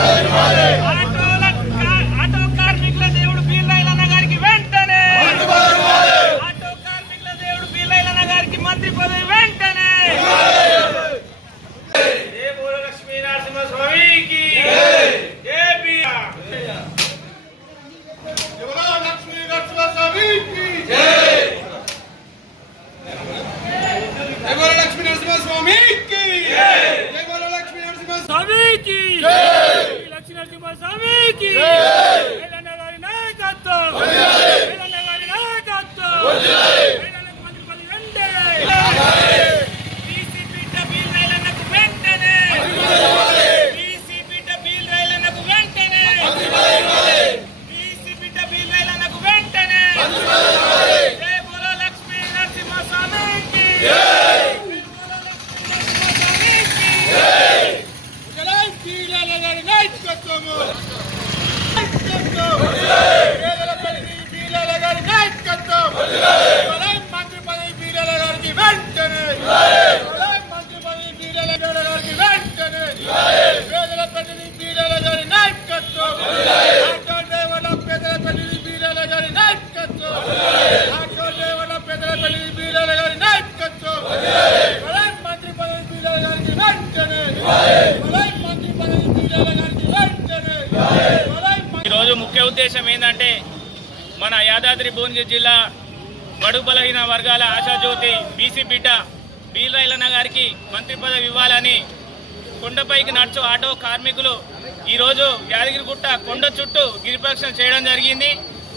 ఆటోల కా- మంత్రి పదవి గారికి వెంటనే. పదవి గారికి వెంటనే. ఈరోజు ముఖ్య ఉద్దేశం ఏంటంటే మన యాదాద్రి భువనగిరి జిల్లా బడుగు బలహీన వర్గాల ఆశాజ్యోతి బీసీ బిడ్డ బీలైలన్న గారికి మంత్రి పదవి ఇవ్వాలని కొండపైకి నడుచు ఆటో కార్మికులు ఈరోజు యాదగిరిగుట్ట కొండ చుట్టూ గిరిప్రదక్షిణ చేయడం జరిగింది.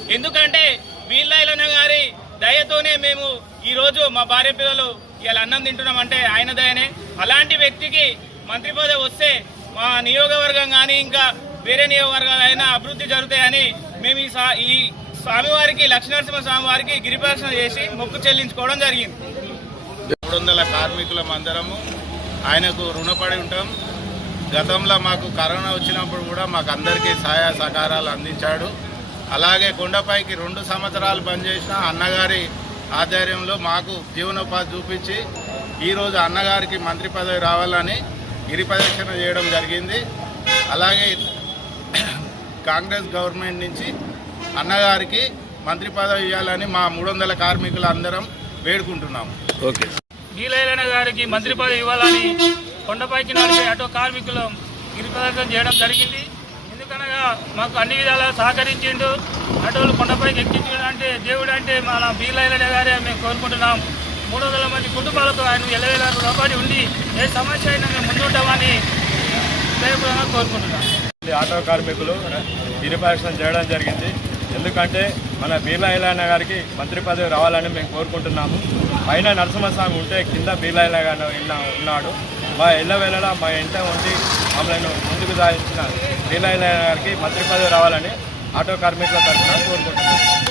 ఎందుకంటే బీలైలన్న గారి దయతోనే మేము ఈరోజు మా భార్య పిల్లలు ఇలా అన్నం తింటున్నాం అంటే ఆయన దయనే. అలాంటి వ్యక్తికి మంత్రి పదవి వస్తే మా నియోగవర్గం కానీ ఇంకా వేరే నియోగవర్గాలైనా అభివృద్ధి జరుగుతాయని మేము ఈ సా- ఈ స్వామివారికి లక్ష్మీనరసింహ స్వామి వారికి గిరిప్రదక్షిణ చేసి మొక్కు చెల్లించుకోవడం జరిగింది. మూడు వందల కార్మికులం అందరము ఆయనకు రుణపడి ఉంటాం. గతంలో మాకు కరోనా వచ్చినప్పుడు కూడా మాకు అందరికీ సహాయ సహకారాలు అందించాడు. అలాగే కొండపైకి రెండు సంవత్సరాలు పనిచేసిన అన్నగారి ఆధ్వర్యంలో మాకు జీవనోపాధి చూపించి ఈరోజు అన్నగారికి మంత్రి పదవి రావాలని గిరి ప్రదక్షిణ చేయడం జరిగింది. అలాగే కాంగ్రెస్ గవర్నమెంట్ నుంచి అన్నగారికి మంత్రి పదవి ఇవ్వాలని మా మూడు వందల కార్మికులు అందరం వేడుకుంటున్నాము గీలైలన్న గారికి మంత్రి పదవి ఇవ్వాలని కొండపైకి నడిపే ఆటో కార్మికులు గిరిప్రదర్శన చేయడం జరిగింది. మాకు అన్ని విధాలా సహకరించిండు. ఆటోలు కొండపైకి ఎక్కించడం అంటే దేవుడు అంటే మన బీలైలన్న గారే మేము కోరుకుంటున్నాం. మూడు వందల మంది కుటుంబాలకు ఆయన ఎలవేల రుణపడి ఉండి ఏ సమస్య అయినా మేము ముందుంటామని దయపూర్వకంగా కోరుకుంటున్నాం. ఈ ఆటో కార్మికులు గిరిపరీక్షణ చేయడం జరిగింది. ఎందుకంటే మన బీర్లా ఇలాయన గారికి మంత్రి పదవి రావాలని మేము కోరుకుంటున్నాము. పైన నరసింహస్వామి ఉంటే కింద బీర్లా ఇలాయన ఉన్నాడు. మా ఇళ్ళ వెళ్ళడా మా ఇంట ఉండి మమ్మల్ని ముందుకు సాగించిన బీర్లా గారికి మంత్రి పదవి రావాలని ఆటో కార్మికుల తరఫున కోరుకుంటున్నాను